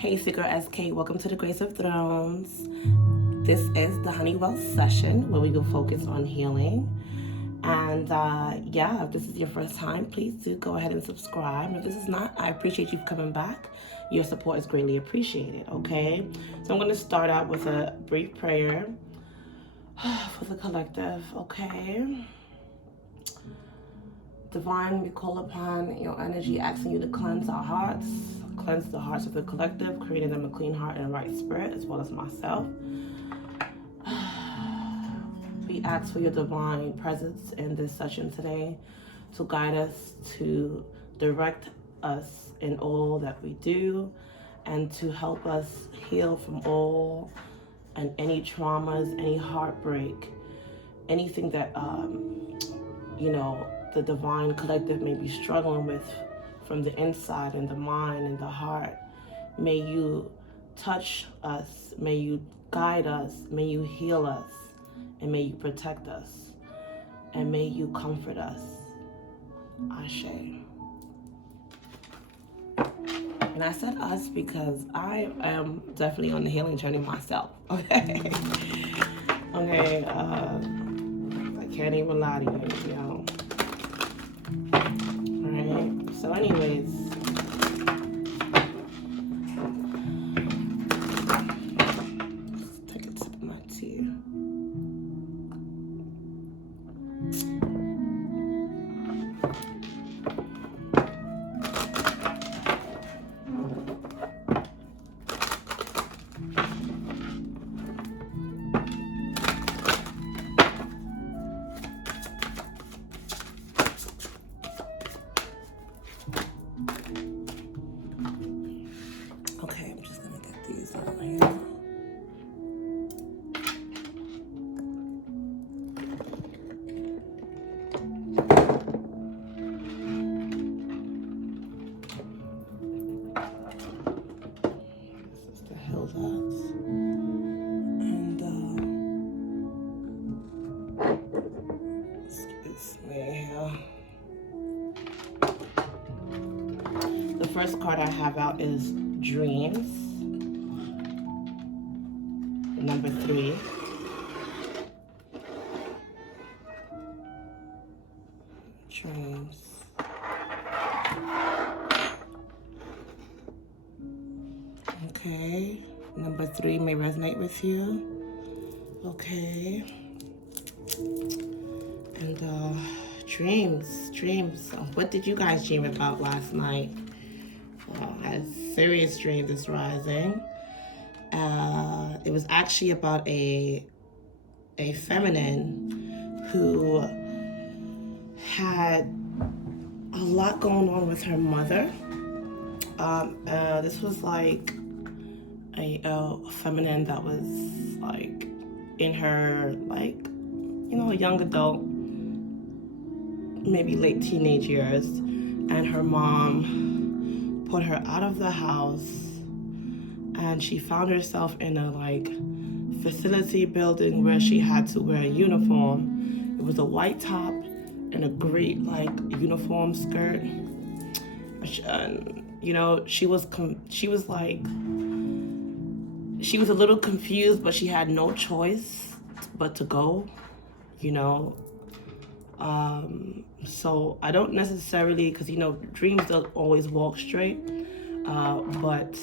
Hey, Figure SK, welcome to the Grace of Thrones. This is the Honeywell session where we will focus on healing. And if this is your first time, please do go ahead and subscribe. If this is not, I appreciate you coming back. Your support is greatly appreciated, okay? So I'm going to start out with a brief prayer for the collective, okay? Divine, we call upon your energy, asking you to cleanse our hearts, cleanse the hearts of the collective, creating them a clean heart and a right spirit, as well as myself. We ask for your divine presence in this session today to guide us, to direct us in all that we do, and to help us heal from all and any traumas, any heartbreak, anything that, the divine collective may be struggling with from the inside and the mind and the heart. May you touch us, may you guide us, may you heal us, and may you protect us, and may you comfort us. Ashe. And I said us because I am definitely on the healing journey myself, okay? Okay, I can't even lie to you, yo. Alright, so anyways, let's take a sip of my tea. Okay, I'm just gonna get these out here. This is the hill dots. And excuse me here. The first card I have out is Dreams, number 3. Dreams. Okay, number 3 may resonate with you. Okay. And dreams. What did you guys dream about last night? I had serious dream this rising. It was actually about a feminine who had a lot going on with her mother. This was like a feminine that was like in her young adult, maybe late teenage years, and her mom put her out of the house, and she found herself in a facility building where she had to wear a uniform. It was a white top and a great uniform skirt. She was a little confused, but she had no choice but to go, so I don't necessarily, because dreams don't always walk straight, but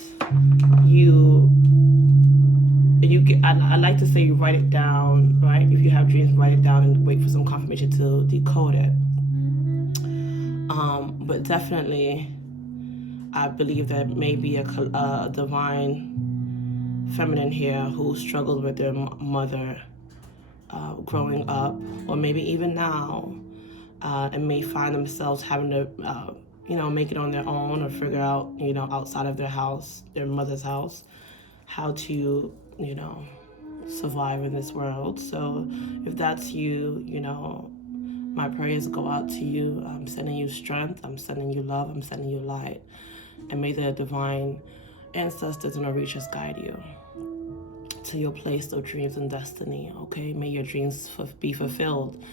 I like to say you write it down, right? If you have dreams, write it down and wait for some confirmation to decode it. But definitely, I believe that maybe a divine feminine here who struggled with their mother growing up, or maybe even now, and may find themselves having to, make it on their own or figure out, outside of their house, their mother's house, how to, survive in this world. So if that's you, my prayers go out to you. I'm sending you strength. I'm sending you love. I'm sending you light. And may the divine ancestors and reachers guide you to your place of dreams and destiny, okay? May your dreams be fulfilled,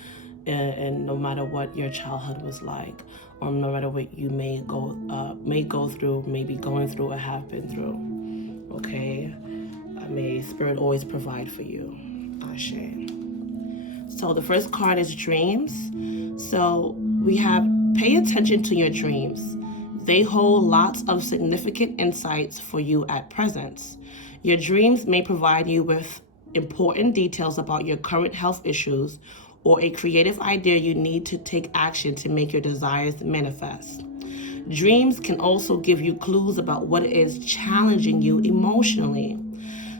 and no matter what your childhood was like, or no matter what you may go through, maybe going through or have been through. okay? May Spirit always provide for you. Ashe. So the first card is dreams. So we have pay attention to your dreams. They hold lots of significant insights for you at present. Your dreams may provide you with important details about your current health issues or a creative idea you need to take action to make your desires manifest. Dreams can also give you clues about what is challenging you emotionally.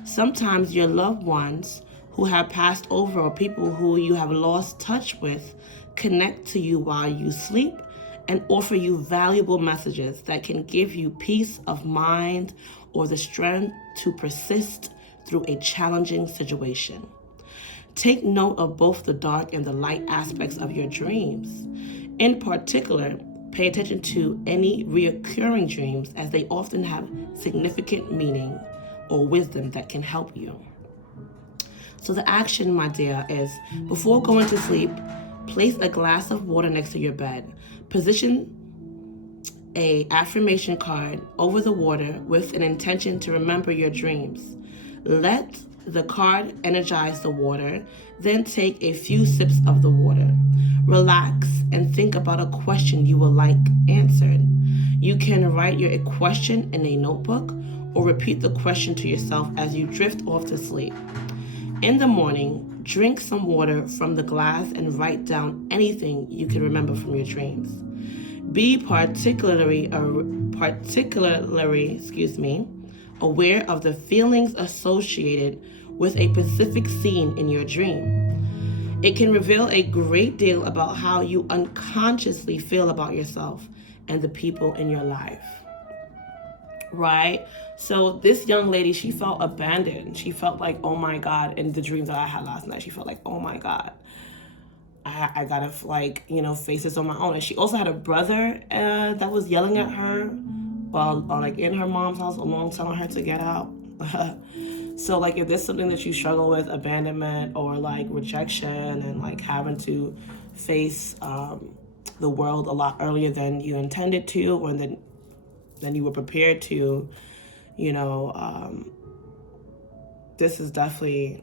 Sometimes your loved ones who have passed over or people who you have lost touch with connect to you while you sleep and offer you valuable messages that can give you peace of mind or the strength to persist through a challenging situation. Take note of both the dark and the light aspects of your dreams. In particular, pay attention to any reoccurring dreams as they often have significant meaning or wisdom that can help you. So the action, my dear, is before going to sleep, place a glass of water next to your bed. Position a affirmation card over the water with an intention to remember your dreams. Let the card energize the water, then take a few sips of the water. Relax and think about a question you would like answered. You can write your question in a notebook or repeat the question to yourself as you drift off to sleep. In the morning, drink some water from the glass and write down anything you can remember from your dreams. Be particularly aware of the feelings associated with a specific scene in your dream. It can reveal a great deal about how you unconsciously feel about yourself and the people in your life. Right? So this young lady, she felt abandoned. She felt like, oh my God, in the dreams that I had last night, she felt like, oh my God, I gotta face this on my own. And she also had a brother that was yelling at her while in her mom's house alone, telling her to get out. So if there's something that you struggle with, abandonment or rejection and having to face the world a lot earlier than you intended to or than you were prepared to, this is definitely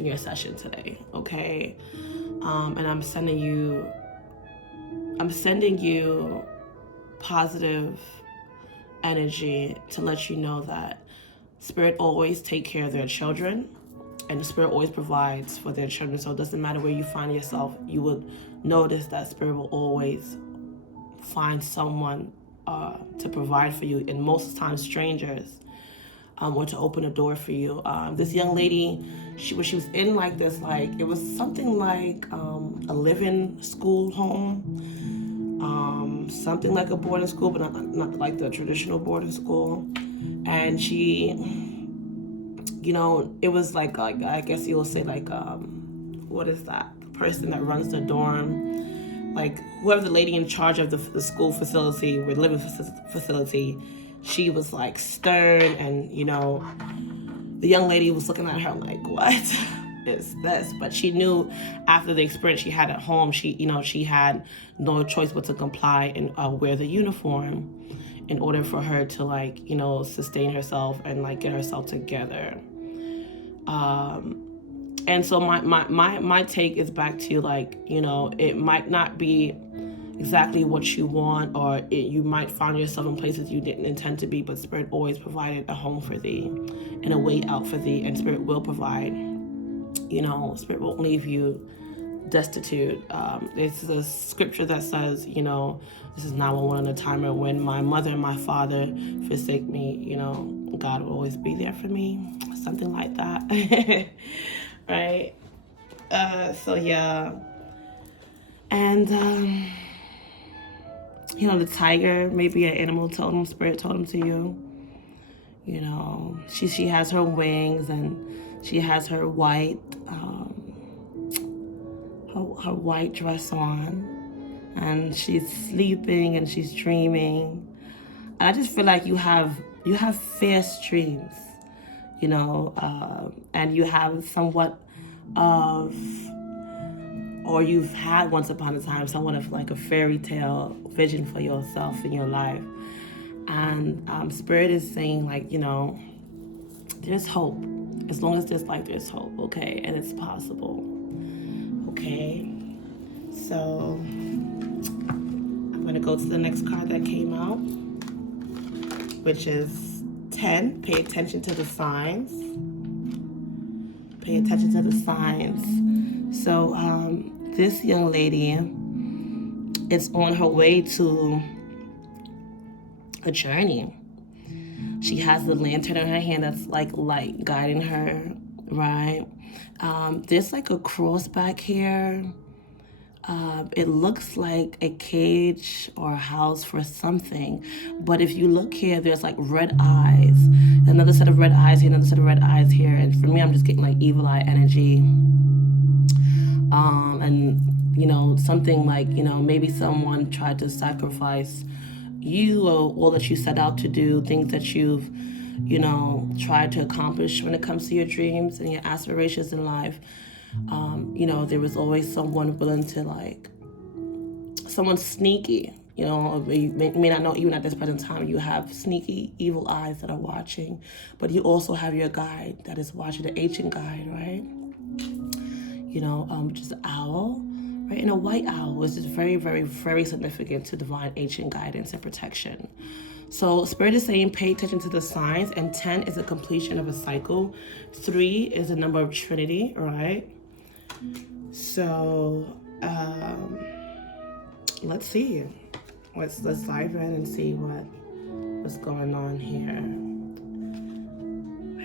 your session today, okay? And I'm sending you positive energy to let you know that Spirit always take care of their children, and the Spirit always provides for their children. So it doesn't matter where you find yourself, you will notice that Spirit will always find someone to provide for you, and most of the time strangers, or to open a door for you. This young lady, she was in it was something like a living school home, something like a boarding school, but not like the traditional boarding school. And she, it was I guess you will say what is that? The person that runs the dorm, whoever the lady in charge of the school facility or living facility, she was stern, and the young lady was looking at her what is this? But she knew after the experience she had at home, she had no choice but to comply and wear the uniform in order for her to sustain herself and get herself together. And so my take is back to it might not be exactly what you want, or you might find yourself in places you didn't intend to be, but Spirit always provided a home for thee and a way out for thee, and Spirit will provide. Spirit won't leave you destitute. There's a scripture that says, this is not one in a time when my mother and my father forsake me, God will always be there for me, something like that. Right? So yeah. And the tiger, maybe an animal Spirit told him to you. She has her wings, and she has her white her white dress on, and she's sleeping and she's dreaming. And I just feel like you have fierce dreams, and you have somewhat of, or you've had once upon a time somewhat of a fairy tale vision for yourself in your life. And Spirit is saying, like, there's hope. As long as there's life, there's hope, okay? And it's possible, okay? So I'm going to go to the next card that came out, which is 10. Pay attention to the signs. Pay attention to the signs. So this young lady is on her way to a journey. She has the lantern in her hand that's like light guiding her, right? There's like a cross back here. It looks like a cage or a house for something. But if you look here, there's like red eyes. Another set of red eyes here, another set of red eyes here. And for me, I'm just getting like evil eye energy. And, something like, maybe someone tried to sacrifice you or all that you set out to do, things that you've, tried to accomplish when it comes to your dreams and your aspirations in life. There was always someone willing to, someone sneaky, you may not know, even at this present time, you have sneaky evil eyes that are watching, but you also have your guide that is watching, the ancient guide, right? Which is an owl, right? And a white owl, which is very, very, very significant to divine ancient guidance and protection. So Spirit is saying pay attention to the signs, and 10 is a completion of a cycle. 3 is the number of Trinity, right? So let's see. Let's dive in and see what's going on here.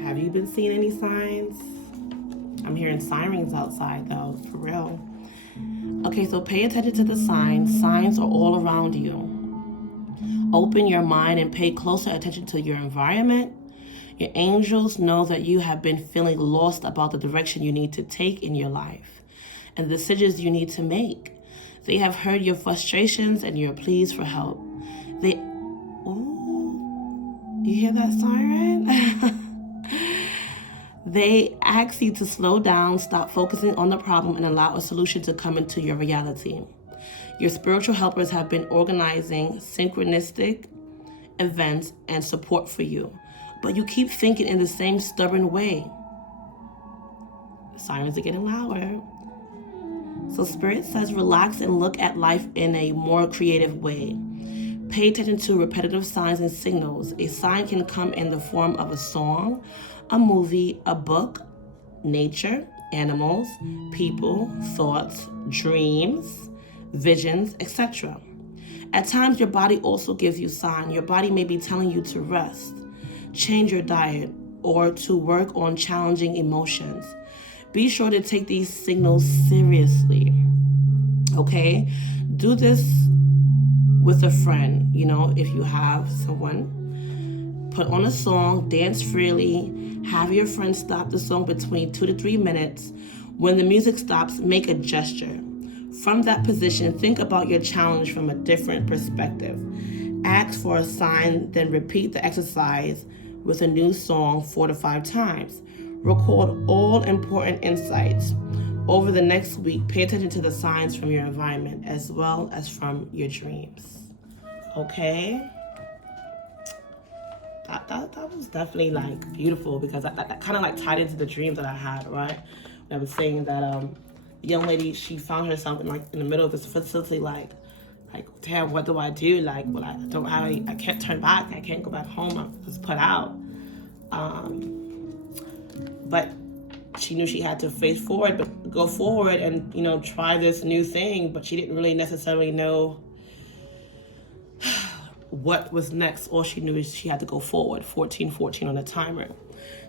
Have you been seeing any signs? I'm hearing sirens outside though, for real. Okay, so pay attention to the signs. Signs are all around you. Open your mind and pay closer attention to your environment. Your angels know that you have been feeling lost about the direction you need to take in your life and the decisions you need to make. They have heard your frustrations and your pleas for help. You hear that siren? They ask you to slow down, stop focusing on the problem, and allow a solution to come into your reality. Your spiritual helpers have been organizing synchronistic events and support for you, but you keep thinking in the same stubborn way. The sirens are getting louder. So Spirit says relax and look at life in a more creative way. Pay attention to repetitive signs and signals. A sign can come in the form of a song, a movie, a book, nature, animals, people, thoughts, dreams, visions, etc. At times, your body also gives you signs. Your body may be telling you to rest, change your diet, or to work on challenging emotions. Be sure to take these signals seriously, okay? Do this with a friend, if you have someone. Put on a song, dance freely, have your friend stop the song between 2 to 3 minutes. When the music stops, make a gesture. From that position, think about your challenge from a different perspective. Ask for a sign, then repeat the exercise with a new song 4 to 5 times. Record all important insights. Over the next week, pay attention to the signs from your environment as well as from your dreams. Okay? That was definitely beautiful, because that kind of tied into the dreams that I had, right? I was saying that the young lady, she found herself in the middle of this facility, damn, what do I do? I don't have any, I can't turn back, I can't go back home, I'm just put out. But she knew she had to go forward and try this new thing, but she didn't really necessarily know what was next. All she knew is she had to go forward. 1414 on the timer.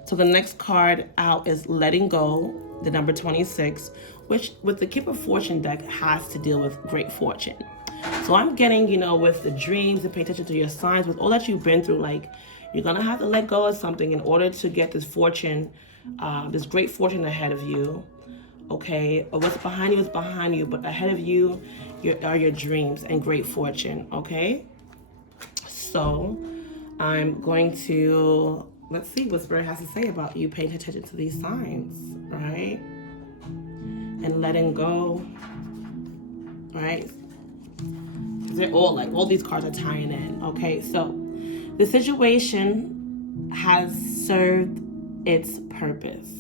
So the next card out is letting go, the number 26, which with the Keeper Fortune deck has to deal with great fortune. So I'm getting, with the dreams, and pay attention to your signs, with all that you've been through, you're gonna have to let go of something in order to get this fortune, this great fortune ahead of you. Okay, or what's behind you is behind you, but ahead of you are your dreams and great fortune. Okay. So I'm going to, let's see what Spirit has to say about you paying attention to these signs, right? And letting go, right? They're all these cards are tying in, okay? So The situation has served its purpose.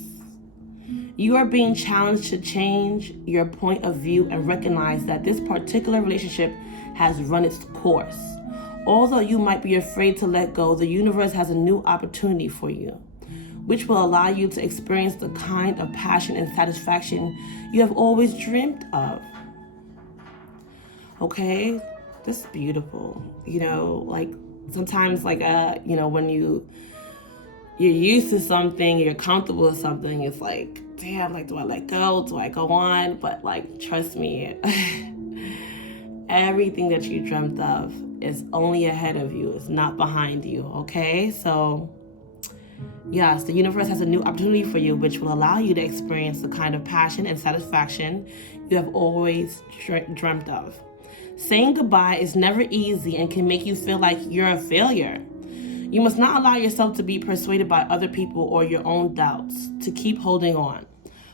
You are being challenged to change your point of view and recognize that this particular relationship has run its course. Although you might be afraid to let go, the universe has a new opportunity for you, which will allow you to experience the kind of passion and satisfaction you have always dreamed of. Okay, that's beautiful. Like sometimes, like when you're used to something, you're comfortable with something, it's like, damn, like, do I let go? Do I go on? But like, trust me, everything that you dreamt of is only ahead of you. It's not behind you, okay? So, yes, the universe has a new opportunity for you, which will allow you to experience the kind of passion and satisfaction you have always dreamt of. Saying goodbye is never easy and can make you feel like you're a failure. You must not allow yourself to be persuaded by other people or your own doubts to keep holding on.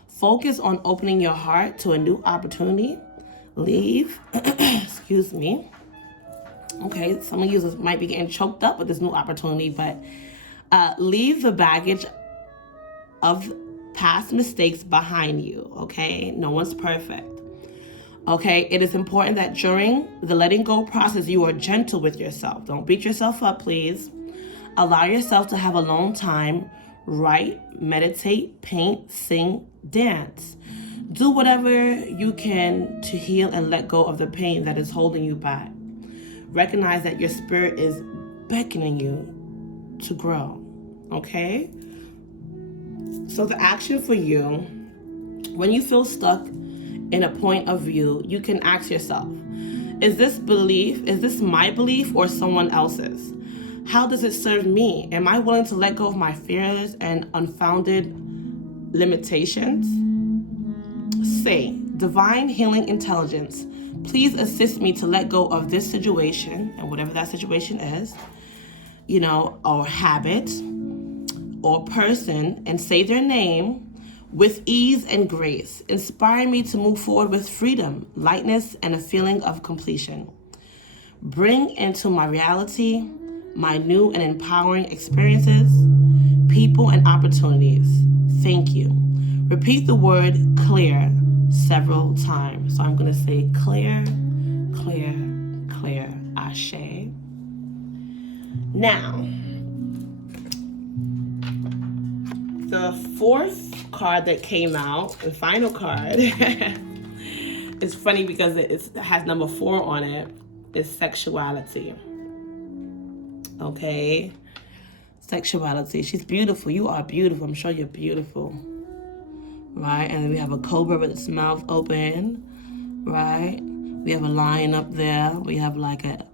Focus on opening your heart to a new opportunity. Leave, excuse me. Okay, some of you might be getting choked up with this new opportunity, but leave the baggage of past mistakes behind you, okay? No one's perfect. Okay, it is important that during the letting go process, you are gentle with yourself. Don't beat yourself up, please. Allow yourself to have alone time. Write, meditate, paint, sing, dance. Do whatever you can to heal and let go of the pain that is holding you back. Recognize that your spirit is beckoning you to grow, okay? So the action for you, when you feel stuck in a point of view, you can ask yourself, is this my belief or someone else's? How does it serve me? Am I willing to let go of my fears and unfounded limitations? Say, divine healing intelligence, please assist me to let go of this situation, and whatever that situation is, or habit or person, and say their name with ease and grace. Inspire me to move forward with freedom, lightness, and a feeling of completion. Bring into my reality my new and empowering experiences, people, and opportunities. Thank you. Repeat the word clear several times. So I'm going to say clear, clear, clear, ashe. Now, the fourth card that came out, the final card, it's funny because it has number 4 on it, is sexuality. Okay? Sexuality. She's beautiful. You are beautiful. I'm sure you're beautiful. Right? And then we have a cobra with its mouth open. Right? We have a lion up there. We have like an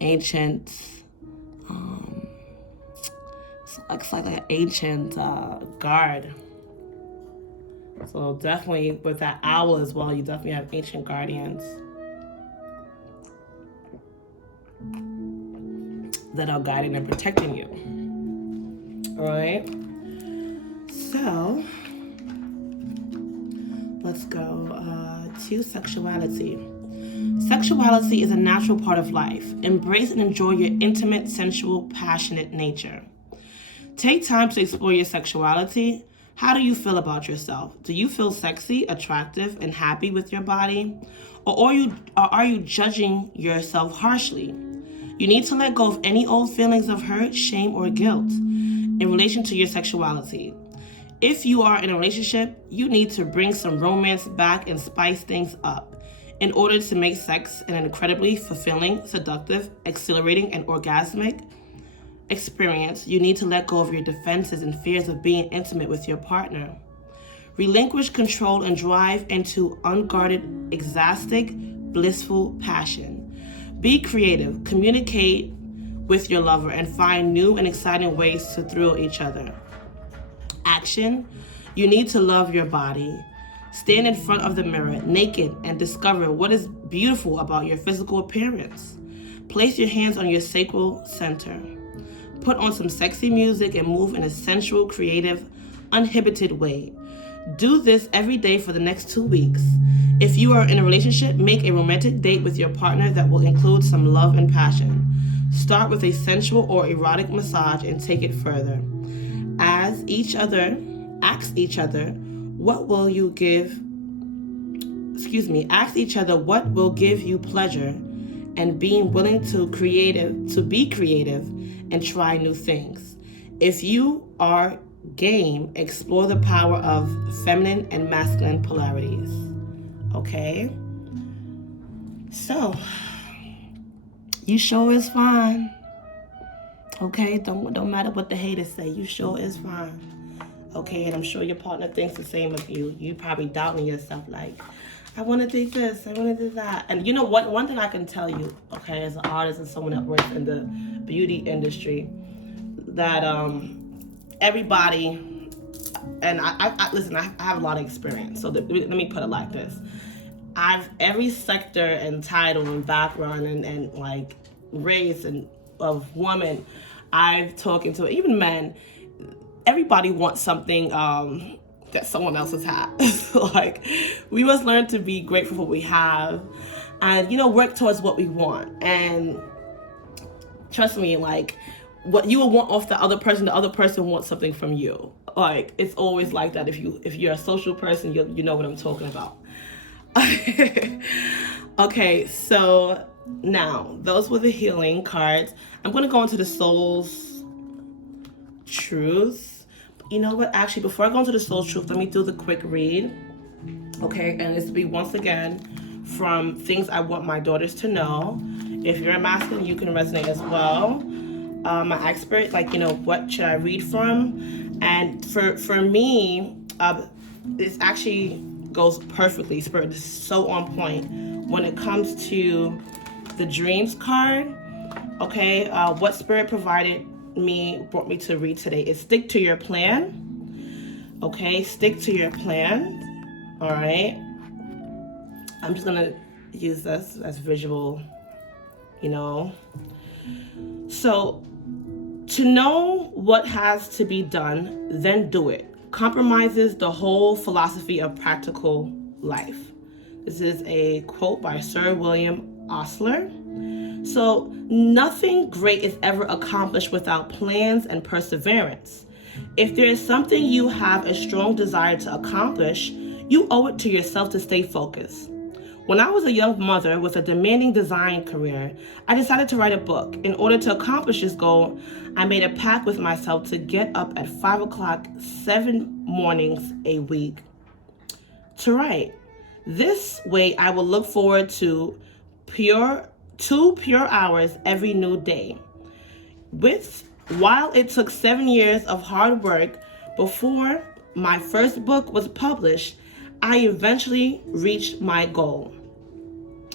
ancient, it's like an ancient guard. So definitely with that owl as well, you definitely have ancient guardians that are guiding and protecting you. All right. So let's go to sexuality. Sexuality is a natural part of life. Embrace and enjoy your intimate, sensual, passionate nature. Take time to explore your sexuality. How do you feel about yourself? Do you feel sexy, attractive, and happy with your body? Or are you judging yourself harshly? You need to let go of any old feelings of hurt, shame, or guilt in relation to your sexuality. If you are in a relationship, you need to bring some romance back and spice things up. In order to make sex an incredibly fulfilling, seductive, exhilarating, and orgasmic experience, you need to let go of your defenses and fears of being intimate with your partner. Relinquish control and drive into unguarded, ecstatic, blissful passion. Be creative, communicate with your lover, and find new and exciting ways to thrill each other. Action: you need to love your body. Stand in front of the mirror, naked, and discover what is beautiful about your physical appearance. Place your hands on your sacral center. Put on some sexy music and move in a sensual, creative, uninhibited way. Do this every day for the next 2 weeks. If you are in a relationship, make a romantic date with your partner that will include some love and passion. Start with a sensual or erotic massage and take it further. Ask each other, Ask each other what will give you pleasure, and being willing to be creative and try new things. If you are game, explore the power of feminine and masculine polarities. Okay? So, you sure is fine. Okay? Don't matter what the haters say. You sure is fine. Okay? And I'm sure your partner thinks the same of you. You probably doubting yourself like, I want to do this, I want to do that. And you know what? One thing I can tell you, okay, as an artist and someone that works in the beauty industry, that everybody, and I listen, I have a lot of experience. So let me put it like this. Every sector and title and background and like race and of woman I've talked to, even men, everybody wants something that someone else has had. Like, we must learn to be grateful for what we have and, work towards what we want. And trust me, like, what you will want off the other person wants something from you. Like, it's always like that. If you're a social person, you know what I'm talking about. Okay, so now those were the healing cards. I'm going to go into the soul's truth. You know what? Actually, before I go into the soul truth, let me do the quick read. Okay, and this will be once again from things I want my daughters to know. If you're a masculine, you can resonate as well. My expert, like, what should I read from? And for me, this actually goes perfectly. Spirit is so on point when it comes to the dreams card. Okay, what Spirit brought me to read today is stick to your plan. Okay, stick to your plan. All right, I'm just gonna use this as visual, so to know what has to be done, then do it, compromises the whole philosophy of practical life. This is a quote by Sir William Osler. So, nothing great is ever accomplished without plans and perseverance. If there is something you have a strong desire to accomplish, you owe it to yourself to stay focused. When I was a young mother with a demanding design career, I decided to write a book. In order to accomplish this goal, I made a pact with myself to get up at 5 o'clock, 7 mornings a week to write. This way, I will look forward to 2 pure hours every new day. While it took 7 years of hard work before my first book was published, I eventually reached my goal.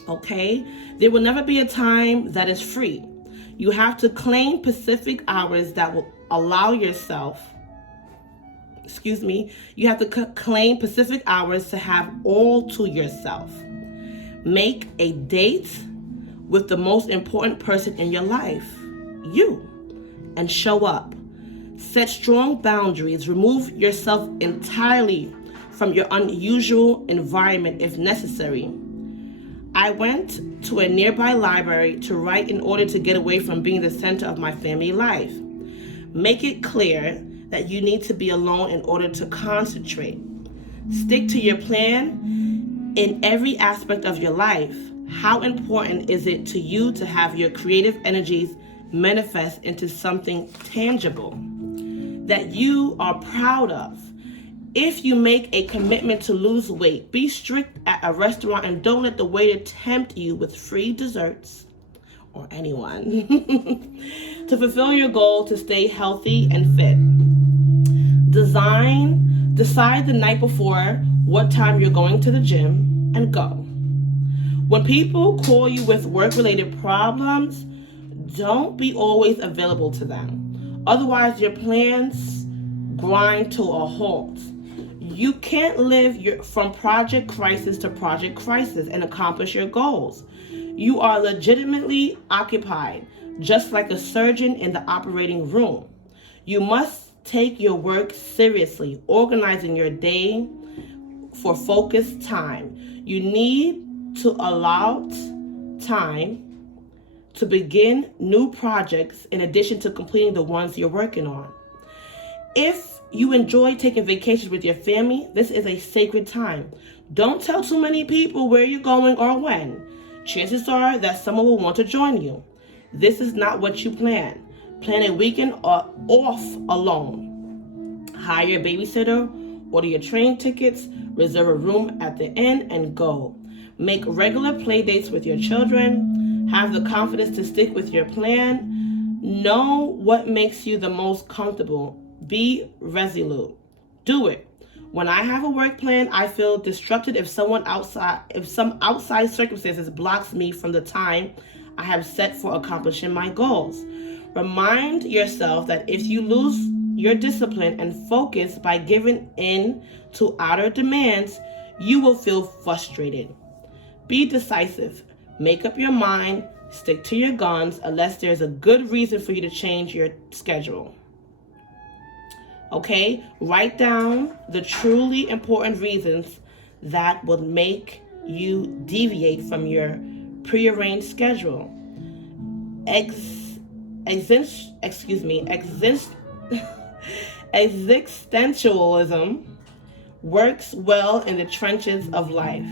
Okay? There will never be a time that is free. You have to claim specific hours that will allow yourself, you have to claim specific hours to have all to yourself. Make a date with the most important person in your life, you, and show up. Set strong boundaries. Remove yourself entirely from your unusual environment if necessary. I went to a nearby library to write in order to get away from being the center of my family life. Make it clear that you need to be alone in order to concentrate. Stick to your plan in every aspect of your life. How important is it to you to have your creative energies manifest into something tangible that you are proud of? If you make a commitment to lose weight, be strict at a restaurant and don't let the waiter tempt you with free desserts, or anyone, to fulfill your goal to stay healthy and fit. Decide the night before what time you're going to the gym and go. When people call you with work-related problems, don't be always available to them. Otherwise, your plans grind to a halt. You can't live from project crisis to project crisis and accomplish your goals. You are legitimately occupied, just like a surgeon in the operating room. You must take your work seriously, organizing your day for focused time. You need to allow time to begin new projects in addition to completing the ones you're working on. If you enjoy taking vacations with your family, this is a sacred time. Don't tell too many people where you're going or when. Chances are that someone will want to join you. This is not what you plan. Plan a weekend off alone. Hire a babysitter, order your train tickets, reserve a room at the inn, and go. Make regular play dates with your children. Have the confidence to stick with your plan. Know what makes you the most comfortable. Be resolute. Do it. When I have a work plan, I feel disrupted if some outside circumstances blocks me from the time I have set for accomplishing my goals. Remind yourself that if you lose your discipline and focus by giving in to outer demands, you will feel frustrated. Be decisive. Make up your mind. Stick to your guns unless there's a good reason for you to change your schedule. Okay? Write down the truly important reasons that would make you deviate from your prearranged schedule. Existentialism works well in the trenches of life.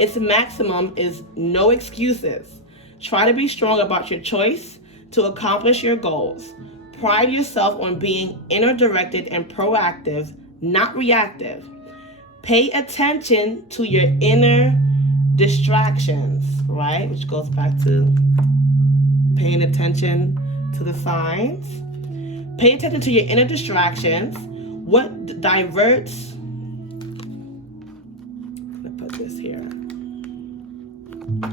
Its maximum is no excuses. Try to be strong about your choice to accomplish your goals. Pride yourself on being inner-directed and proactive, not reactive. Pay attention to your inner distractions, right? Which goes back to paying attention to the signs. Pay attention to your inner distractions. What diverts... I'm going to put this here. All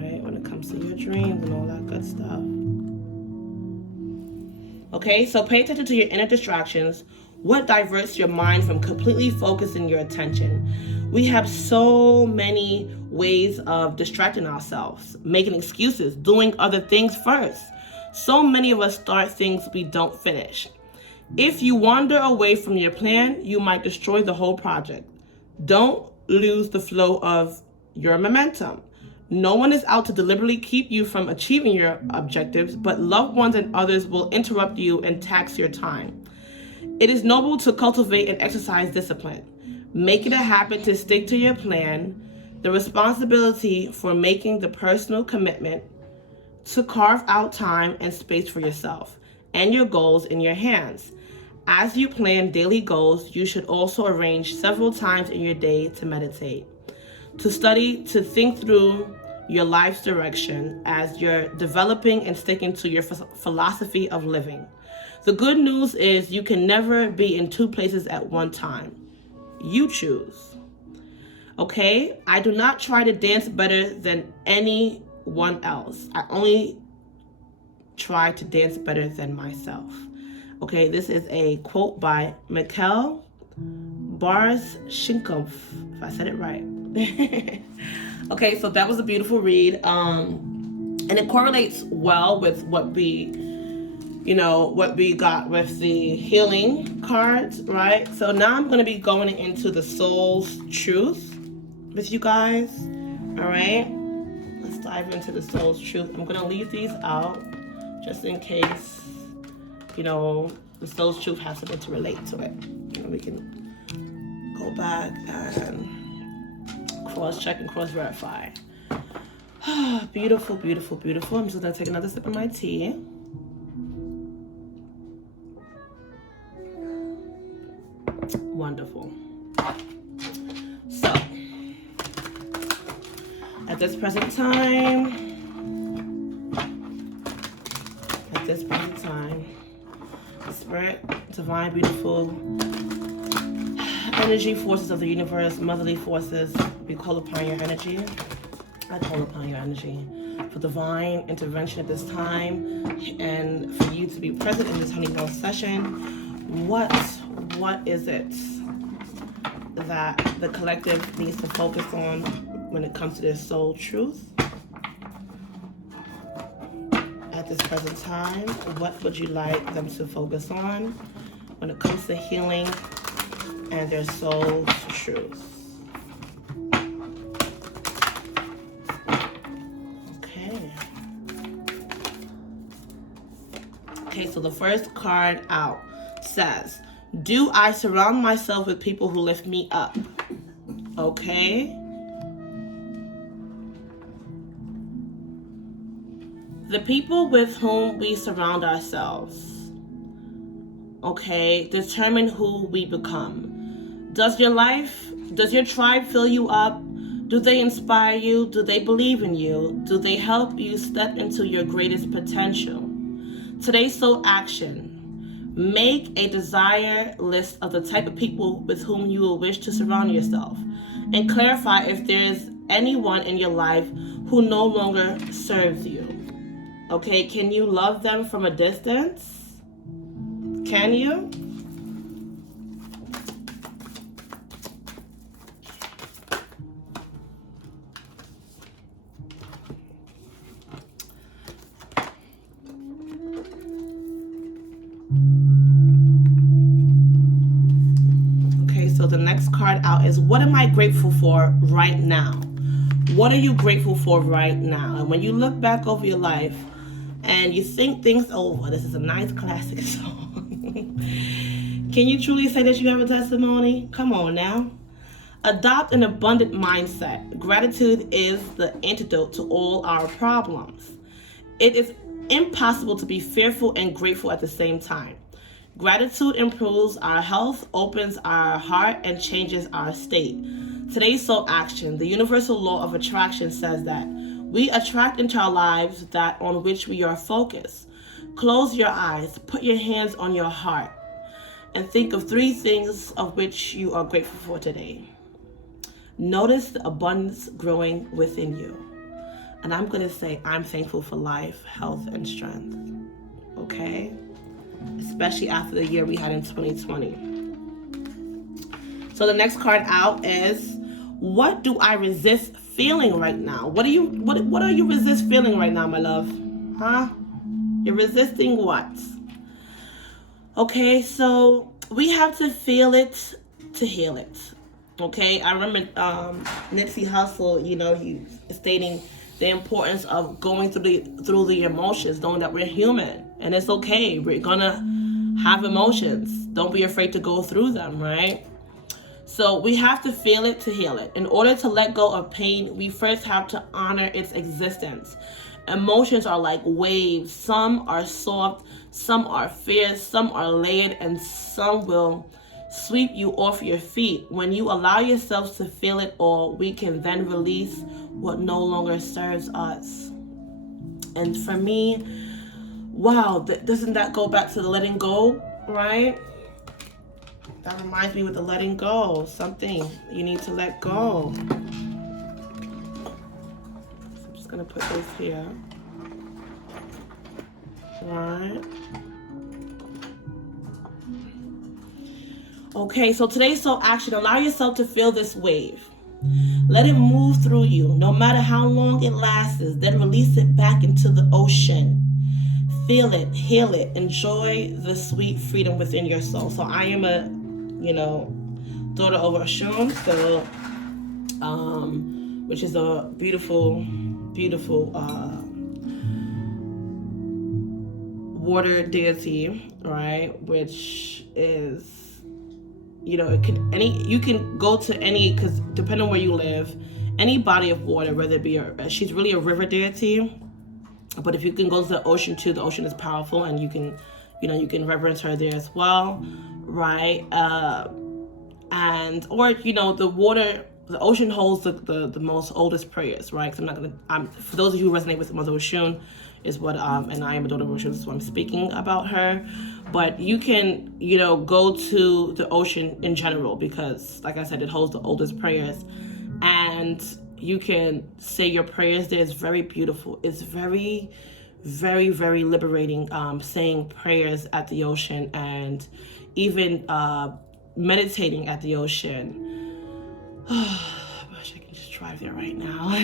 right, when it comes to your dreams and all that good stuff. Okay, so pay attention to your inner distractions. What diverts your mind from completely focusing your attention? We have so many ways of distracting ourselves, making excuses, doing other things first. So many of us start things we don't finish. If you wander away from your plan, you might destroy the whole project. Don't lose the flow of your momentum. No one is out to deliberately keep you from achieving your objectives, but loved ones and others will interrupt you and tax your time. It is noble to cultivate and exercise discipline. Make it a habit to stick to your plan. The responsibility for making the personal commitment to carve out time and space for yourself and your goals in your hands. As you plan daily goals, you should also arrange several times in your day to meditate, to study, to think through your life's direction as you're developing and sticking to your philosophy of living. The good news is you can never be in two places at one time. You choose. Okay? I do not try to dance better than anyone else. I only try to dance better than myself. Okay, this is a quote by Mikhail Baryshnikov, if I said it right. Okay, so that was a beautiful read. And it correlates well with what we got with the healing cards, right? So now I'm going to be going into the soul's truth with you guys. All right, let's dive into the soul's truth. I'm going to leave these out just in case, the soul's truth has something to relate to it. We can go back and cross-check and cross-verify. Beautiful, beautiful, beautiful. I'm just going to take another sip of my tea. Wonderful. So, at this present time, Spirit, divine, beautiful energy forces of the universe, motherly forces, we call upon your energy. I call upon your energy for divine intervention at this time and for you to be present in this Honeywell session. What is it that the collective needs to focus on when it comes to their soul truth? At this present time, what would you like them to focus on when it comes to healing and their soul's truth? Okay. so the first card out says, do I surround myself with people who lift me up? Okay. The people with whom we surround ourselves, okay, determine who we become. Does your tribe fill you up? Do they inspire you? Do they believe in you? Do they help you step into your greatest potential? Today's soul action. Make a desire list of the type of people with whom you will wish to surround yourself, and clarify if there's anyone in your life who no longer serves you. Okay, can you love them from a distance? Can you? So the next card out is, what am I grateful for right now? What are you grateful for right now? And when you look back over your life and you think things over, this is a nice classic song. Can you truly say that you have a testimony? Come on now. Adopt an abundant mindset. Gratitude is the antidote to all our problems. It is impossible to be fearful and grateful at the same time. Gratitude improves our health, opens our heart, and changes our state. Today's soul action. The universal law of attraction says that we attract into our lives that on which we are focused. Close your eyes, put your hands on your heart, and think of 3 things of which you are grateful for today. Notice the abundance growing within you. And I'm going to say, I'm thankful for life, health, and strength. Okay? Especially after the year we had in 2020. So the next card out is, what do I resist feeling right now? What are you resist feeling right now, my love? Huh? You're resisting what? Okay, so we have to feel it to heal it. Okay, I remember Nipsey Hussle, he stating the importance of going through the emotions, knowing that we're human and it's okay. We're gonna have emotions. Don't be afraid to go through them, right? So we have to feel it to heal it. In order to let go of pain, we first have to honor its existence. Emotions are like waves. Some are soft, some are fierce, some are layered, and some will sweep you off your feet. When you allow yourselves to feel it all, we can then release what no longer serves us. And for me, wow, doesn't that go back to the letting go, right? That reminds me with the letting go, something you need to let go. So I'm just gonna put this here. Right. Okay, so today's soul action. Allow yourself to feel this wave. Let it move through you, no matter how long it lasts. Then release it back into the ocean. Feel it, heal it, enjoy the sweet freedom within your soul. So I am a, daughter of Oshun, so, which is a beautiful, beautiful water deity, right? Which is, you can go to any, because depending on where you live, any body of water, whether it be she's really a river deity, but if you can go to the ocean too, the ocean is powerful, and you can reverence her there as well, right? The ocean holds the most oldest prayers, right? Because for those of you who resonate with Mother Oshun, is what and I am a daughter of Oshun, so I'm speaking about her. But you can go to the ocean in general, because like I said, it holds the oldest prayers, and you can say your prayers there. It's very beautiful. It's very, very, very liberating, saying prayers at the ocean, and even meditating at the ocean. I wish I could just drive there right now.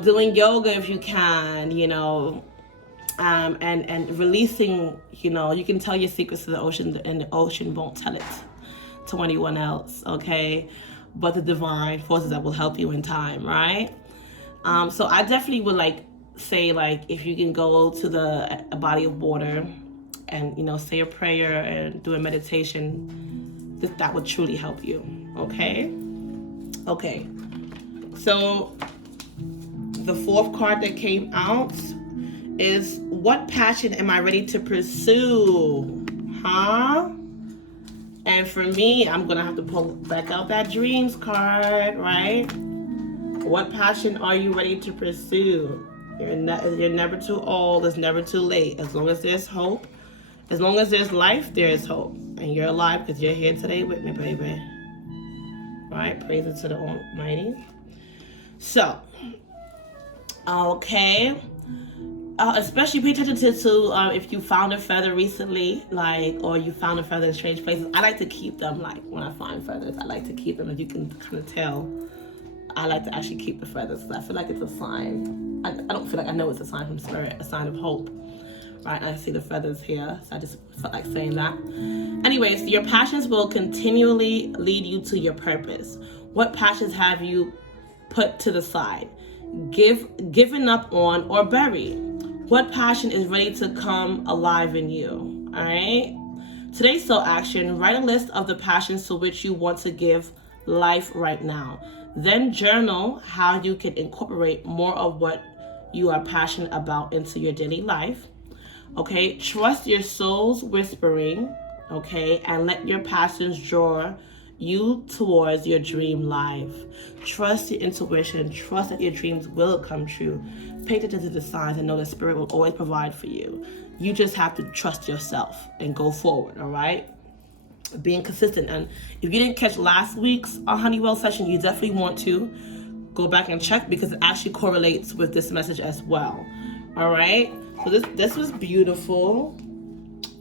Doing yoga if you can, and releasing, you can tell your secrets to the ocean, and the ocean won't tell it to anyone else, okay? But the divine forces that will help you in time, right? So I definitely would say, like, if you can go to a body of water and, you know, say a prayer and do a meditation, that would truly help you. Okay? Okay. So the fourth card that came out is, what passion am I ready to pursue? Huh? And for me, I'm going to have to pull back out that dreams card, right? What passion are you ready to pursue? You're never too old. It's never too late. As long as there's hope, as long as there's life, there is hope. And you're alive because you're here today with me, baby. Right? Praise it to the Almighty. So, okay. Especially pay attention to if you found a feather recently, like, or you found a feather in strange places. I like to keep them, like, when I find feathers, I like to keep them. As you can kind of tell, I like to actually keep the feathers because I feel like it's a sign. I don't feel like I know it's a sign from spirit, a sign of hope. Right? And I see the feathers here, so I just felt like saying that. Anyways, your passions will continually lead you to your purpose. What passions have you put to the side, given up on, or buried? What passion is ready to come alive in you? All right? Today's soul action, write a list of the passions to which you want to give life right now. Then journal how you can incorporate more of what you are passionate about into your daily life. Okay? Trust your soul's whispering, okay? And let your passions draw you towards your dream life. Trust your intuition. Trust that your dreams will come true. Pay attention to the signs and know that spirit will always provide for you. You just have to trust yourself and go forward, all right? Being consistent. And if you didn't catch last week's Honeywell session, you definitely want to go back and check because it actually correlates with this message as well. All right? So this was beautiful.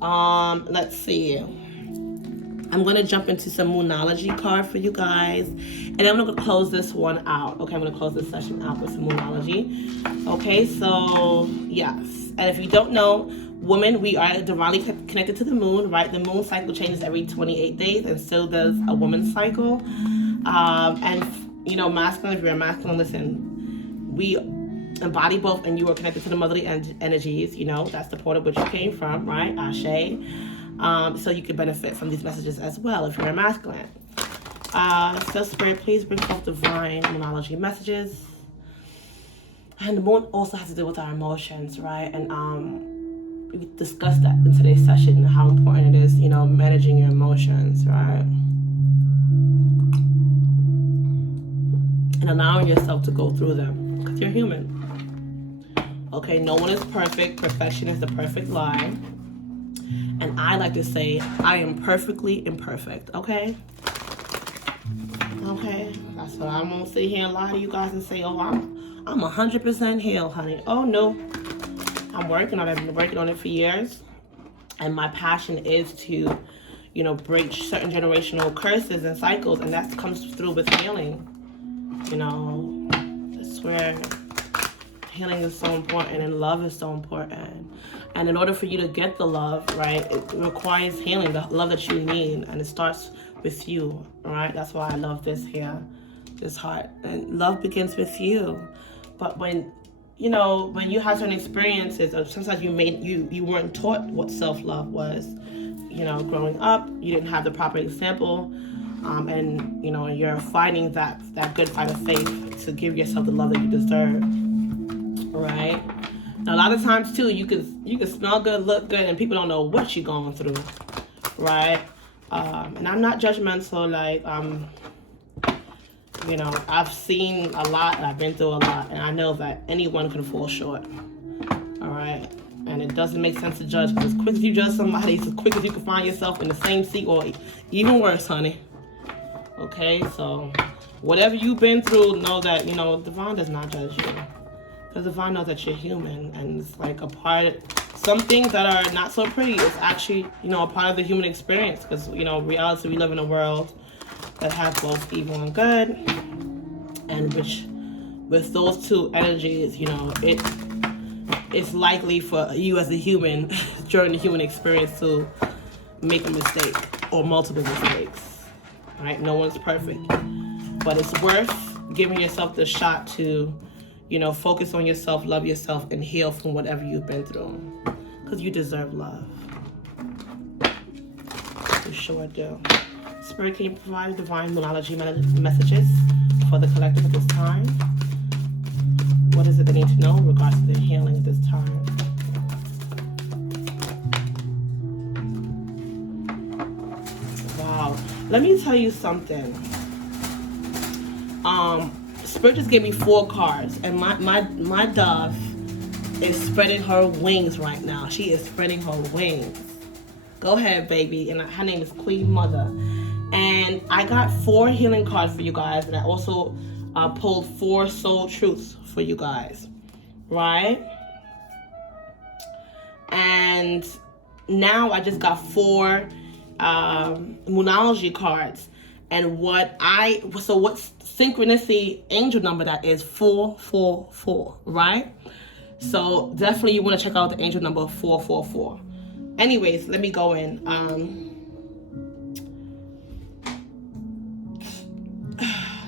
Let's see. I'm going to jump into some Moonology card for you guys. And I'm going to close this one out. Okay, I'm going to close this session out with some Moonology. Okay, so yes. And if you don't know, women, we are divinely connected to the moon, right? The moon cycle changes every 28 days, and so does a woman's cycle. And, you know, masculine, if you're a masculine, listen, we embody both, and you are connected to the motherly energies, you know, that's the portal which you came from, right? Ashe. So you can benefit from these messages as well if you're a masculine. So Spirit, please bring forth divine Moonology messages. And the moon also has to do with our emotions, right? And we discussed that in today's session, how important it is, you know, managing your emotions, right? And allowing yourself to go through them, because you're human. Okay, no one is perfect. Perfection is the perfect lie. And I like to say, I am perfectly imperfect, okay? Okay, that's what I'm gonna sit here and lie to you guys and say, oh, I'm 100% healed, honey. Oh, no. I'm working on it. I've been working on it for years. And my passion is to, you know, break certain generational curses and cycles. And that comes through with healing. You know, that's where healing is so important and love is so important. And in order for you to get the love, right, it requires healing, the love that you need. And it starts with you, right? That's why I love this here, this heart. And love begins with you. But when, you know, when you have certain experiences, or sometimes you weren't taught what self-love was, you know, growing up, you didn't have the proper example. And, you know, you're fighting that good fight of faith to give yourself the love that you deserve, right? Now, a lot of times, too, you can smell good, look good, and people don't know what you're going through, right? And I'm not judgmental, like, you know, I've seen a lot, and I've been through a lot, and I know that anyone can fall short, all right? And it doesn't make sense to judge, because as quick as you judge somebody, it's as quick as you can find yourself in the same seat, or even worse, honey. Okay, so whatever you've been through, know that, you know, Divine does not judge you. Because Divine knows that you're human, and it's like a part, some things that are not so pretty is actually, you know, a part of the human experience. Because, you know, reality, we live in a world that has both evil and good, and which, with those two energies, you know, it's likely for you as a human during the human experience to make a mistake or multiple mistakes, right? No one's perfect, but it's worth giving yourself the shot to, You know, focus on yourself, love yourself, and heal from whatever you've been through. Because you deserve love. You sure do. Spirit, can you provide divine numerology messages for the collective at this time? What is it they need to know in regards to their healing at this time? Wow. Let me tell you something. Spirit just gave me 4 cards, and my dove is spreading her wings right now. She is spreading her wings. Go ahead, baby. And her name is Queen Mother. And I got 4 healing cards for you guys, and I also pulled 4 soul truths for you guys, right? And now I just got 4 Moonology cards. And what synchronicity angel number that is 444, right? So definitely you want to check out the angel number 444. Anyways, let me go in.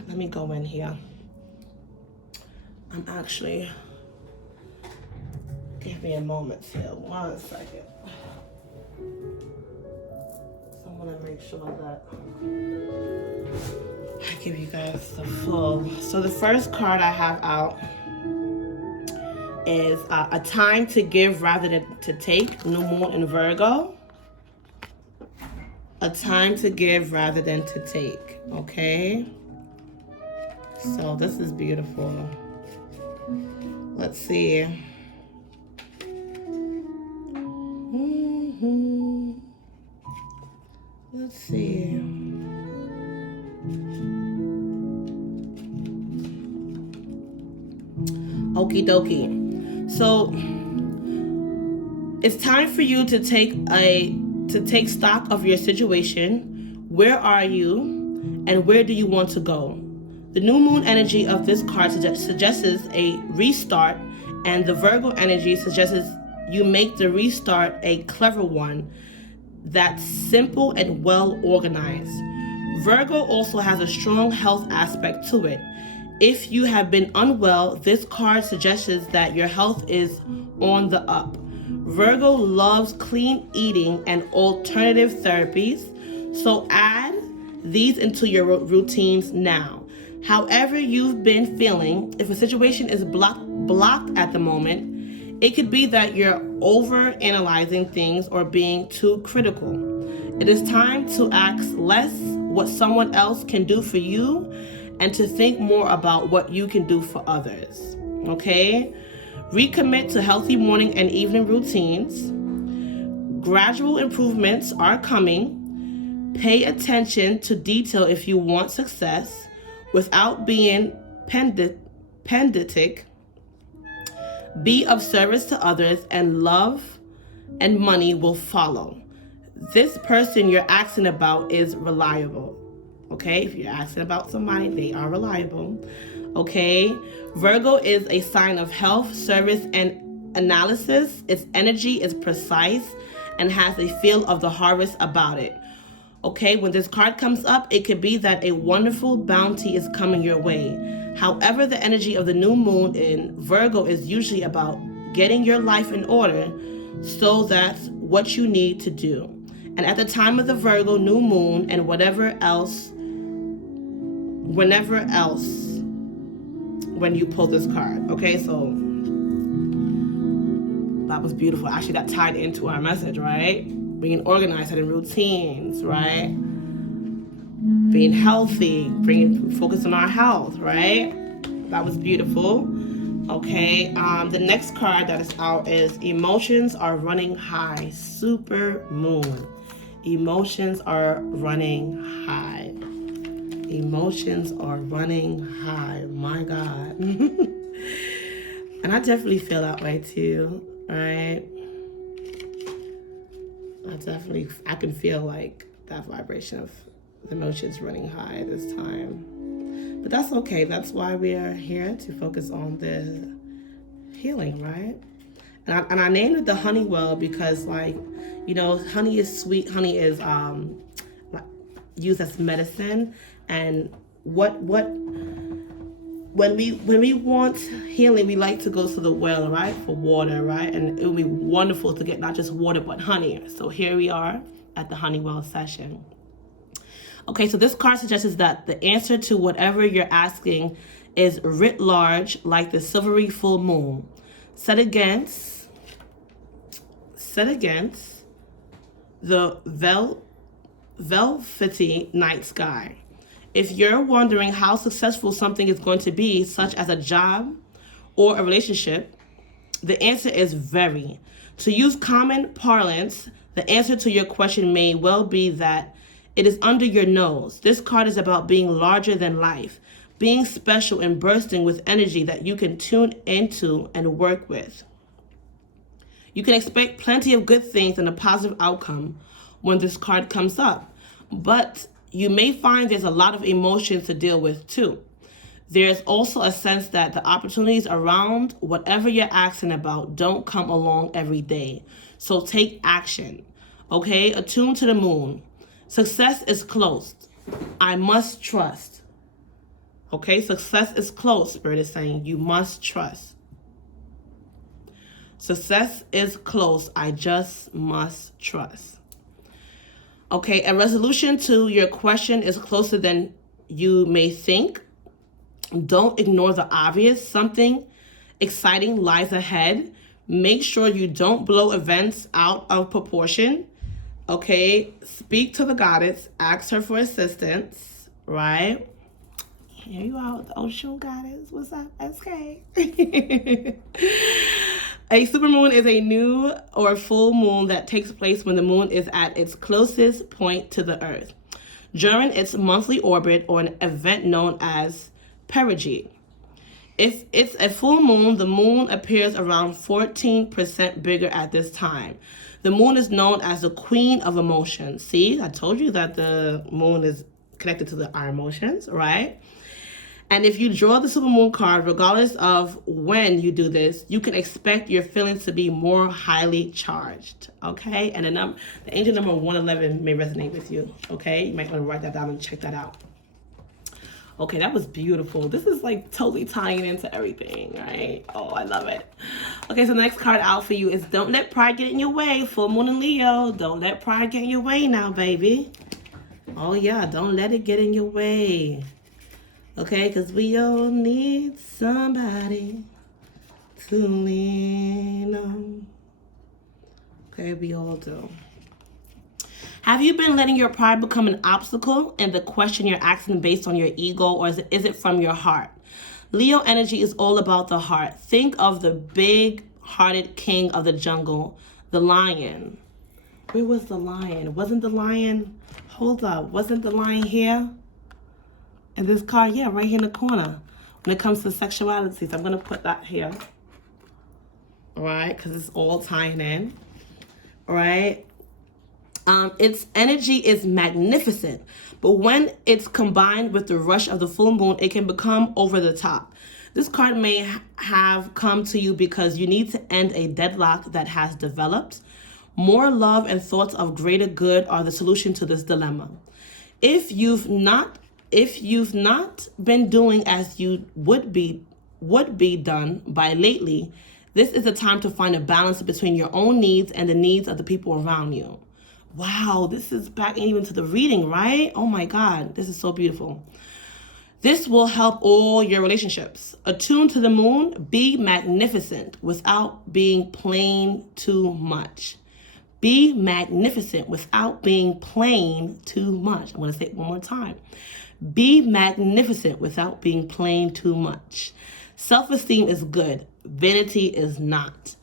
Let me go in here. I'm actually, give me a moment here. 1 second. I want to make sure that I give you guys the full. So the first card I have out is a time to give rather than to take. New Moon in Virgo. A time to give rather than to take. Okay. So this is beautiful. Let's see. Let's see. Okie dokie. So it's time for you to take stock of your situation. Where are you and where do you want to go? The new moon energy of this card suggests a restart, and the Virgo energy suggests you make the restart a clever one that's simple and well organized. Virgo also has a strong health aspect to it. If you have been unwell, this card suggests that your health is on the up. Virgo loves clean eating and alternative therapies, so add these into your routines now. However you've been feeling, if a situation is blocked at the moment, it could be that you're over analyzing things or being too critical. It is time to ask less what someone else can do for you and to think more about what you can do for others. Okay? Recommit to healthy morning and evening routines. Gradual improvements are coming. Pay attention to detail if you want success without being pedantic. Be of service to others, and love and money will follow. This person you're asking about is reliable. Okay, if you're asking about somebody, they are reliable. Okay, Virgo is a sign of health, service, and analysis. Its energy is precise and has a feel of the harvest about it. Okay, when this card comes up, it could be that a wonderful bounty is coming your way. However, the energy of the new moon in Virgo is usually about getting your life in order, so that's what you need to do. And at the time of the Virgo new moon and whenever else, when you pull this card. Okay, so that was beautiful. Actually, that tied into our message, right? Being organized, setting routines, right? Being healthy, focus on our health, right? That was beautiful. Okay, the next card that is out is emotions are running high. Super moon. Emotions are running high. Emotions are running high. My God. And I definitely feel that way too, right? I can feel like that vibration of the emotions running high this time. But that's okay. That's why we are here, to focus on the healing, right? And I named it the HONEYWELL because, like, you know, honey is sweet. Honey is used as medicine. And what when we want healing, we like to go to the well, right, for water, right? And it would be wonderful to get not just water but honey. So here we are at the Honeywell session. Okay, so this card suggests that the answer to whatever you're asking is writ large, like the silvery full moon, set against the velvety night sky. If you're wondering how successful something is going to be, such as a job or a relationship, the answer is very. To use common parlance, the answer to your question may well be that it is under your nose. This card is about being larger than life, being special and bursting with energy that you can tune into and work with. You can expect plenty of good things and a positive outcome when this card comes up, but you may find there's a lot of emotions to deal with too. There's also a sense that the opportunities around whatever you're asking about don't come along every day. So take action, okay? Attune to the moon. Success is close. I must trust. Okay, success is close, Spirit is saying. You must trust. Success is close. I just must trust. Okay, a resolution to your question is closer than you may think. Don't ignore the obvious. Something exciting lies ahead. Make sure you don't blow events out of proportion. Okay, speak to the goddess. Ask her for assistance, right? Here you are, the ocean goddess. What's up, SK? A supermoon is a new or full moon that takes place when the moon is at its closest point to the earth during its monthly orbit, or an event known as perigee. If it's a full moon, the moon appears around 14% bigger at this time. The moon is known as the queen of emotions. See, I told you that the moon is connected to our emotions, right? And if you draw the supermoon card, regardless of when you do this, you can expect your feelings to be more highly charged, okay? And the angel number 111 may resonate with you, okay? You might want to write that down and check that out. Okay, that was beautiful. This is like totally tying into everything, right? Oh, I love it. Okay, so the next card out for you is Don't Let Pride Get in Your Way. Full moon in Leo. Don't let pride get in your way now, baby. Oh, yeah, don't let it get in your way. Okay, because we all need somebody to lean on. Okay, we all do. Have you been letting your pride become an obstacle in the question you're asking based on your ego, or is it from your heart? Leo energy is all about the heart. Think of the big-hearted king of the jungle, the lion. Where was the lion? Wasn't the lion? Hold up. Wasn't the lion here? And this card, yeah, right here in the corner. When it comes to sexuality, so I'm going to put that here. All right, because it's all tying in. All right. Its energy is magnificent, but when it's combined with the rush of the full moon, it can become over the top. This card may have come to you because you need to end a deadlock that has developed. More love and thoughts of greater good are the solution to this dilemma. If you've not been doing as you would be done by lately, this is the time to find a balance between your own needs and the needs of the people around you. Wow, this is back even to the reading, right? Oh my God, this is so beautiful. This will help all your relationships. Attune to the moon, be magnificent without being plain too much. Be magnificent without being plain too much. I'm going to say it one more time. Be magnificent without being plain too much. Self-esteem is good. Vanity is not.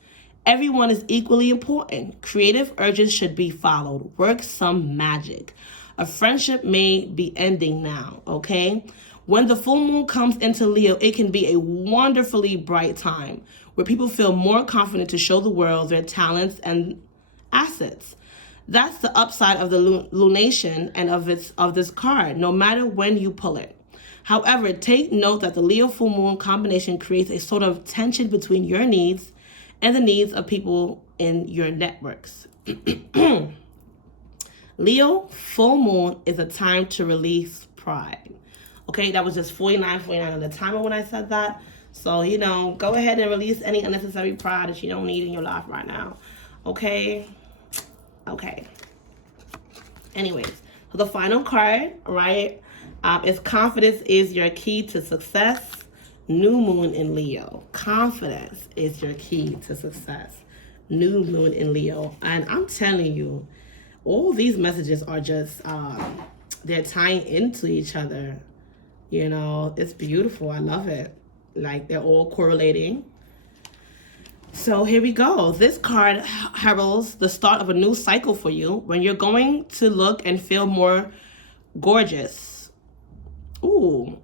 Everyone is equally important. Creative urges should be followed. Work some magic. A friendship may be ending now, okay? When the full moon comes into Leo, it can be a wonderfully bright time where people feel more confident to show the world their talents and assets. That's the upside of the lunation and of this card, no matter when you pull it. However, take note that the Leo full moon combination creates a sort of tension between your needs and the needs of people in your networks. Leo full moon is a time to release pride. Okay, that was just $49.49 on the timer when I said that. So, you know, go ahead and release any unnecessary pride that you don't need in your life right now. Okay? Okay. Anyways, so the final card, right, is confidence is your key to success. New moon in Leo. Confidence is your key to success. New moon in Leo. And I'm telling you, all these messages are just, they're tying into each other. You know, it's beautiful. I love it. Like, they're all correlating. So here we go. This card heralds the start of a new cycle for you when you're going to look and feel more gorgeous. Ooh.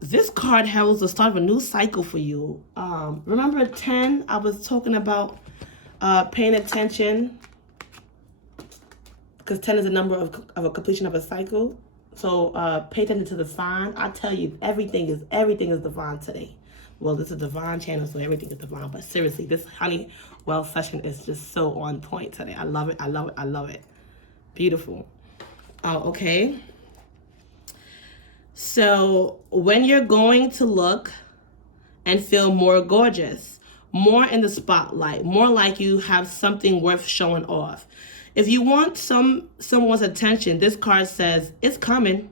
This card heralds the start of a new cycle for you. Remember 10? I was talking about paying attention, because 10 is a number of a completion of a cycle. So pay attention to the sign. I tell you, everything is divine today. Well, this is a divine channel, so everything is divine. But seriously, this Honeywell session is just so on point today. I love it. I love it. I love it. Beautiful. Okay. So when you're going to look and feel more gorgeous, more in the spotlight, more like you have something worth showing off. If you want someone's attention, this card says it's coming.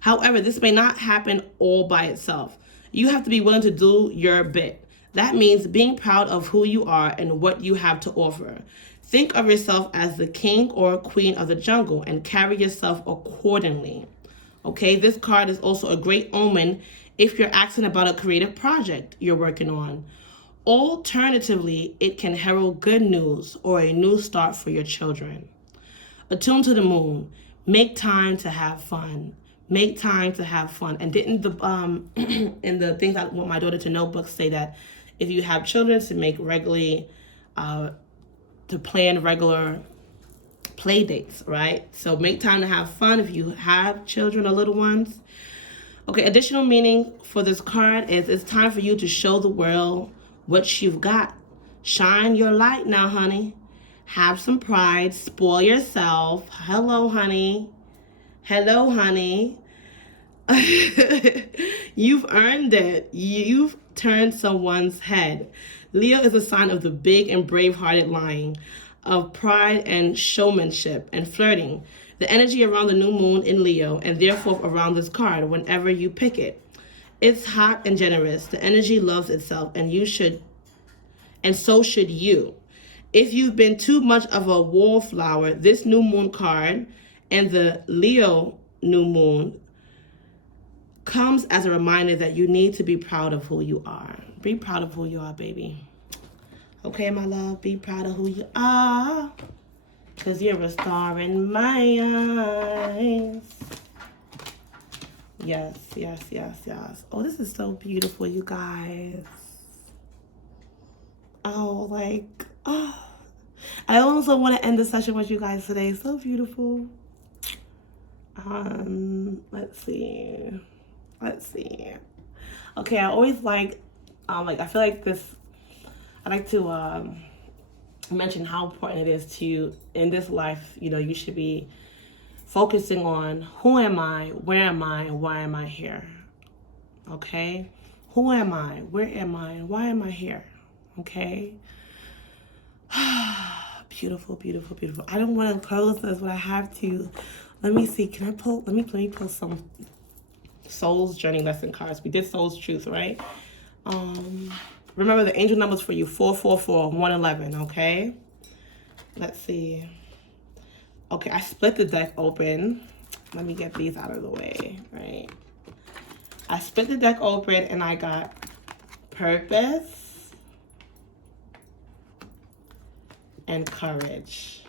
However, this may not happen all by itself. You have to be willing to do your bit. That means being proud of who you are and what you have to offer. Think of yourself as the king or queen of the jungle and carry yourself accordingly. Okay, this card is also a great omen if you're asking about a creative project you're working on. Alternatively, it can herald good news or a new start for your children. Attune to the moon. Make time to have fun. Make time to have fun. And didn't the in the things I want my daughter to know books say that if you have children, to make regularly to plan regular play dates, right? So make time to have fun if you have children or little ones. Okay, additional meaning for this card is it's time for you to show the world what you've got. Shine your light now, honey. Have some pride. Spoil yourself. Hello, honey. Hello, honey. You've earned it. You've turned someone's head. Leo is a sign of the big and brave-hearted lion, of pride and showmanship and flirting. The energy around the new moon in Leo, and therefore around this card whenever you pick it. It's hot and generous. The energy loves itself, and so should you. If you've been too much of a wallflower, this new moon card and the Leo new moon comes as a reminder that you need to be proud of who you are. Be proud of who you are, baby. Okay, my love, be proud of who you are, because you're a star in my eyes. Yes, yes, yes, yes. Oh, this is so beautiful, you guys. Oh, like, oh. I also want to end the session with you guys today. So beautiful. Let's see. Okay, I always like I feel like this, I like to mention how important it is to, in this life, you know, you should be focusing on who am I, where am I, and why am I here? Okay? Who am I, where am I, and why am I here? Okay? Beautiful, beautiful, beautiful. I don't want to close this, but I have to. Let me see. Can I pull? Let me pull some Soul's Journey lesson cards. We did Soul's Truth, right? Remember the angel numbers for you: 444, 111. Okay. Let's see. Okay, I split the deck open. Let me get these out of the way, right? I split the deck open and I got purpose and courage.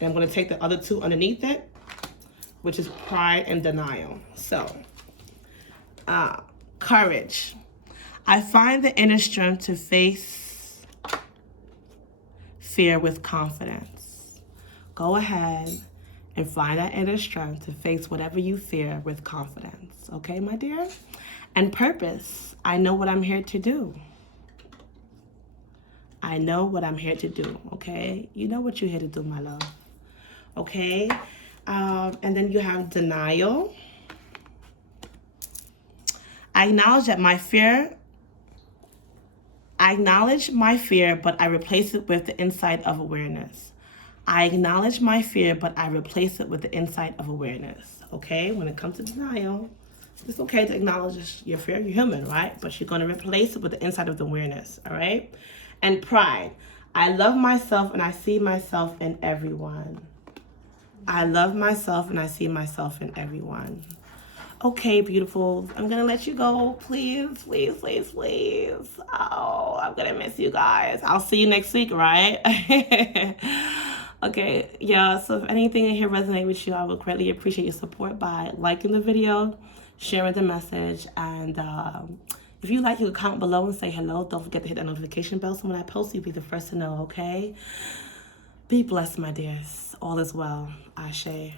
And I'm going to take the other two underneath it, which is pride and denial. So, courage. I find the inner strength to face fear with confidence. Go ahead and find that inner strength to face whatever you fear with confidence. Okay, my dear? And purpose. I know what I'm here to do. I know what I'm here to do, okay? You know what you're here to do, my love. Okay? And then you have denial. I acknowledge my fear, but I replace it with the insight of awareness. I acknowledge my fear, but I replace it with the insight of awareness. Okay, when it comes to denial, it's okay to acknowledge your fear. You're human, right? But you're going to replace it with the insight of the awareness. All right. And pride. I love myself and I see myself in everyone. I love myself and I see myself in everyone. Okay, beautiful. I'm going to let you go. Please, please, please, please. Oh, I'm going to miss you guys. I'll see you next week, right? Okay, yeah, so if anything in here resonates with you, I would greatly appreciate your support by liking the video, sharing the message, and if you like, you can comment below and say hello. Don't forget to hit that notification bell so when I post, you'll be the first to know, okay? Be blessed, my dears. All is well. Ashe.